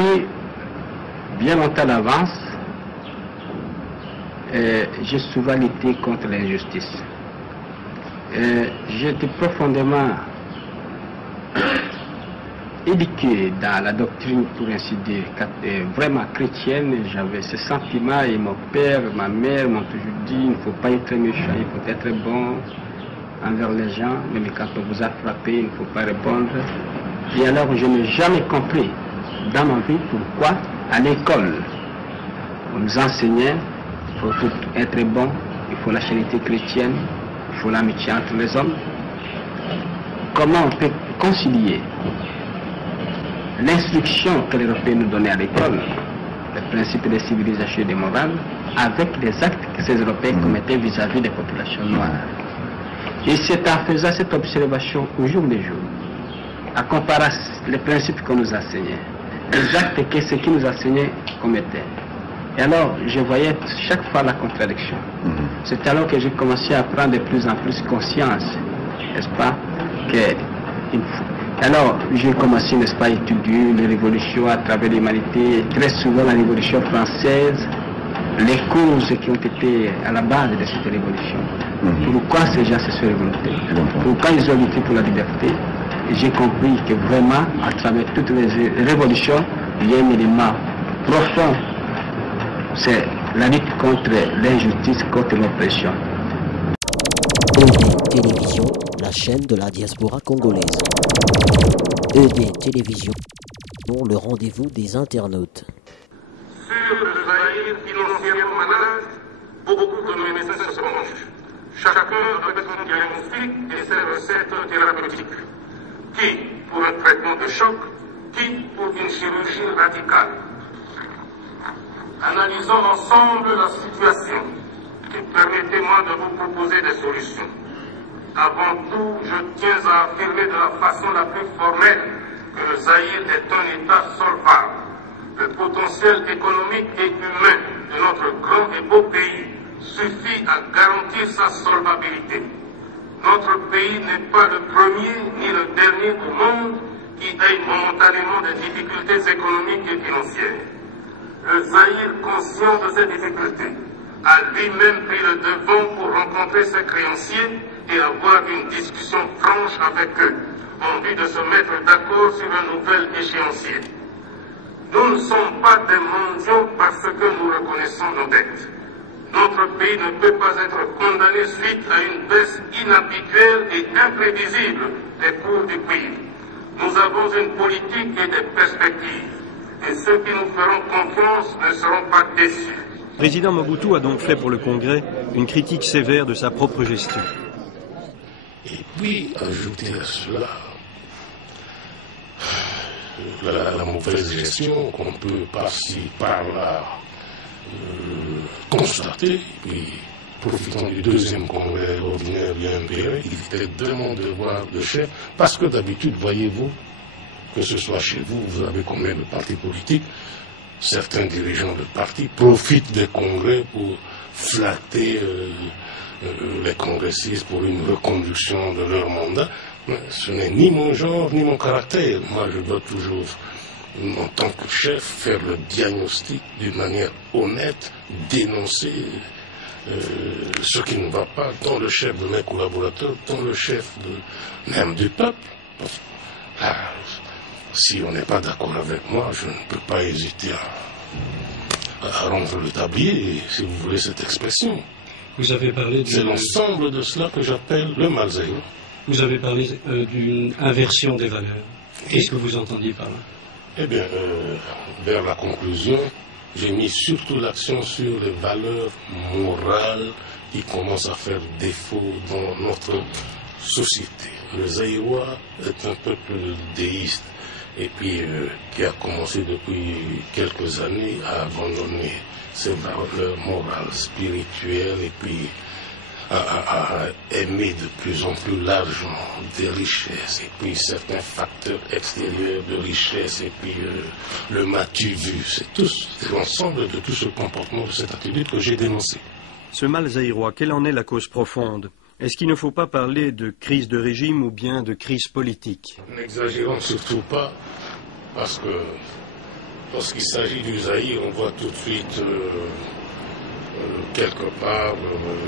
depuis bien longtemps d'avance, j'ai souvent lutté contre l'injustice. J'étais profondément éduqué dans la doctrine, pour ainsi dire, vraiment chrétienne. J'avais ce sentiment et mon père, ma mère m'ont toujours dit il ne faut pas être méchant, il faut être bon envers les gens, même quand on vous a frappé, il ne faut pas répondre. Et alors je n'ai jamais compris dans ma vie pourquoi à l'école on nous enseignait il faut être bon, il faut la charité chrétienne, il faut l'amitié entre les hommes. Comment on peut concilier l'instruction que les Européens nous donnaient à l'école, les principes de civilisation et de morale, avec les actes que ces Européens commettaient vis-à-vis des populations noires. Et c'est en faisant cette observation au jour le jour, à comparer les principes qu'on nous enseignait, les actes que ceux qui nous enseignaient commettaient. Et alors, je voyais chaque fois la contradiction. C'est alors que j'ai commencé à prendre de plus en plus conscience, n'est-ce pas, alors, j'ai commencé, n'est-ce pas, à étudier les révolutions à travers l'humanité, très souvent la révolution française, les causes qui ont été à la base de cette révolution. Pourquoi ces gens se sont révoltés? Pourquoi ils ont lutté pour la liberté? Et j'ai compris que vraiment, à travers toutes les révolutions, il y a un élément profond. C'est la lutte contre l'injustice, contre l'oppression. ED Télévision, la chaîne de la diaspora congolaise. ED Télévision, pour le rendez-vous des internautes. Sur le Zaïre financièrement malade, beaucoup de médecins se penchent. Chacun avec son diagnostic et ses recettes thérapeutiques. Qui pour un traitement de choc, qui pour une chirurgie radicale. Analysons ensemble la situation et permettez-moi de vous proposer des solutions. Avant tout, je tiens à affirmer de la façon la plus formelle que le Zaïre est un État solvable. Le potentiel économique et humain de notre grand et beau pays suffit à garantir sa solvabilité. Notre pays n'est pas le premier ni le dernier au monde qui ait momentanément des difficultés économiques et financières. Le Zaïre, conscient de ces difficultés, a lui-même pris le devant pour rencontrer ses créanciers et avoir une discussion franche avec eux, en vue de se mettre d'accord sur un nouvel échéancier. Nous ne sommes pas des mendiants parce que nous reconnaissons nos dettes. Notre pays ne peut pas être condamné suite à une baisse inhabituelle et imprévisible des cours du cuivre. Nous avons une politique et des perspectives. Et ceux qui nous feront confiance ne seront pas déçus. Le président Mobutu a donc fait pour le Congrès une critique sévère de sa propre gestion. Et puis, ajouter à cela la mauvaise gestion qu'on peut par-ci, par-là constater, et puis profitant du deuxième congrès ordinaire bien impérieux, il était de mon devoir de chef, parce que d'habitude, voyez-vous, que ce soit chez vous, vous avez combien de partis politiques, certains dirigeants de partis profitent des congrès pour flatter les congressistes pour une reconduction de leur mandat. Ce n'est ni mon genre, ni mon caractère. Moi, je dois toujours, en tant que chef, faire le diagnostic d'une manière honnête, dénoncer ce qui ne va pas, tant le chef de mes collaborateurs, tant le chef même du peuple. Si on n'est pas d'accord avec moi, je ne peux pas hésiter à rendre le tablier, si vous voulez cette expression. Vous avez parlé C'est l'ensemble de cela que j'appelle le mal zaïrois. Vous avez parlé d'une inversion des valeurs. Qu'est-ce que vous entendiez par là? Eh bien, vers la conclusion, j'ai mis surtout l'accent sur les valeurs morales qui commencent à faire défaut dans notre société. Le Zaïrois est un peuple déiste et puis qui a commencé depuis quelques années à abandonner ses valeurs morales, spirituelles et puis à aimer de plus en plus largement des richesses et puis certains facteurs extérieurs de richesse et puis le m'as-tu vu, c'est l'ensemble de tout ce comportement, de cette attitude que j'ai dénoncé. Ce mal zaïrois, quelle en est la cause profonde? Est-ce qu'il ne faut pas parler de crise de régime ou bien de crise politique? N'exagérons surtout pas, parce que lorsqu'il s'agit du Zaïre, on voit tout de suite quelque part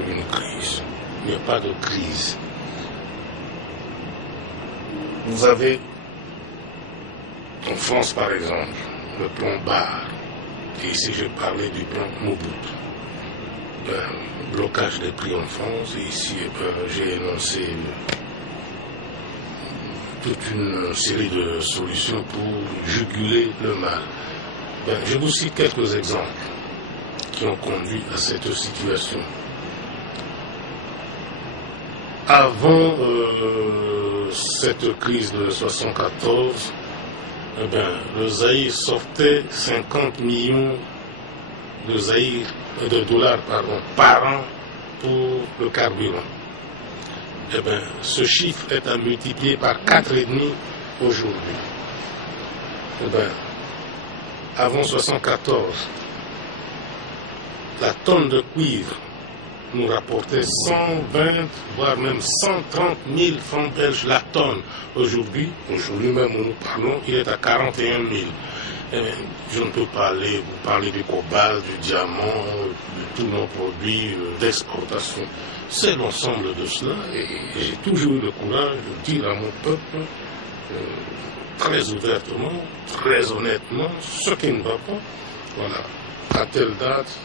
une crise. Il n'y a pas de crise. Vous avez en France par exemple le plan Barre, et ici je parlais du plan Mobutu. Blocage des prix en France, et ici j'ai énoncé toute une série de solutions pour juguler le mal. Je vous cite quelques exemples qui ont conduit à cette situation. Avant cette crise de 1974, le Zaïre sortait 50 millions de dollars par an pour le carburant. Ce chiffre est à multiplier par 4,5 aujourd'hui. Avant 1974, la tonne de cuivre nous rapportait 120, voire même 130 000 francs belges la tonne. Aujourd'hui même où nous parlons, il est à 41 000. Je ne peux pas vous parler du cobalt, du diamant, de tous nos produits d'exportation. C'est l'ensemble de cela, et j'ai toujours eu le courage de dire à mon peuple, très ouvertement, très honnêtement, ce qui ne va pas. Voilà, à telle date,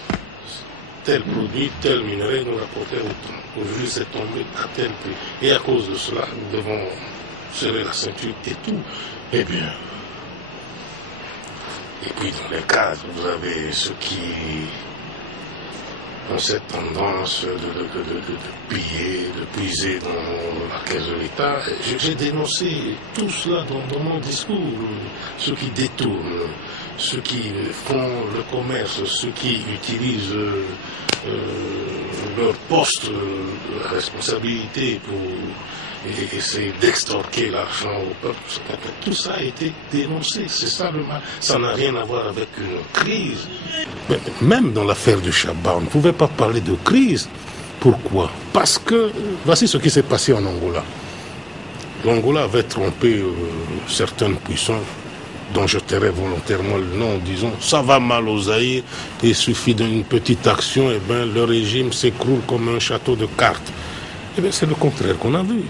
tel produit, tel minerai nous rapportait autant. Aujourd'hui, c'est tombé à tel prix. Et à cause de cela, nous devons serrer la ceinture et tout. Eh bien, et puis dans les cases, vous avez ceux qui ont cette tendance de piller, de puiser dans la caisse de l'État. J'ai dénoncé tout cela dans mon discours. Ceux qui détournent, ceux qui font le commerce, ceux qui utilisent leur poste de responsabilité pour essayer d'extorquer l'argent au peuple. Tout ça a été dénoncé. C'est ça le mal. Ça n'a rien à voir avec une crise. Même dans l'affaire du Chabat, on ne pouvait pas parler de crise. Pourquoi? Parce que voici ce qui s'est passé en Angola. L'Angola avait trompé certaines puissances dont je tairais volontairement le nom en disant ça va mal au Zaïre, il suffit d'une petite action, et le régime s'écroule comme un château de cartes. Eh bien, c'est le contraire qu'on a vu.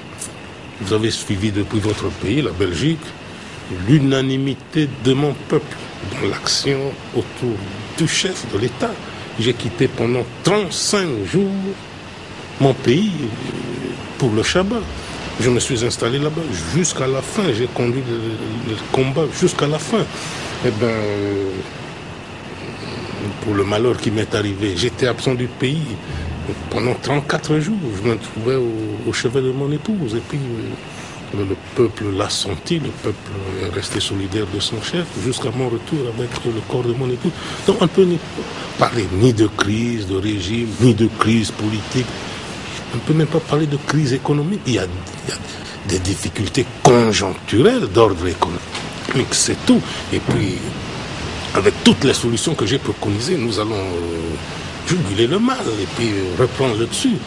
Vous avez suivi depuis votre pays, la Belgique, l'unanimité de mon peuple dans l'action autour du chef de l'État. J'ai quitté pendant 35 jours mon pays pour le Chabat. Je me suis installé là-bas jusqu'à la fin. J'ai conduit le combat jusqu'à la fin. Eh bien, pour le malheur qui m'est arrivé, j'étais absent du pays pendant 34 jours. Je me trouvais au chevet de mon épouse. Et puis, le peuple l'a senti. Le peuple est resté solidaire de son chef jusqu'à mon retour avec le corps de mon épouse. Donc, on ne peut parler ni de crise de régime, ni de crise politique. On ne peut même pas parler de crise économique. Il y a des difficultés conjoncturelles d'ordre économique, c'est tout. Et puis, avec toutes les solutions que j'ai préconisées, nous allons juguler le mal et puis reprendre le dessus.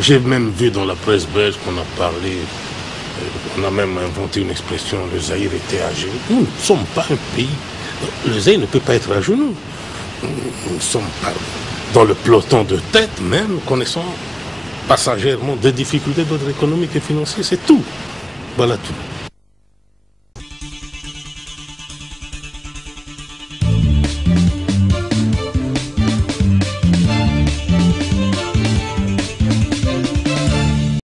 J'ai même vu dans la presse belge qu'on a parlé, on a même inventé une expression, le Zaïre était à genoux. Nous ne sommes pas un pays. Le Zaïre ne peut pas être à genoux. Nous ne sommes pas dans le peloton de tête même, connaissant passagèrement des difficultés d'ordre économique et financier, c'est tout. Voilà tout.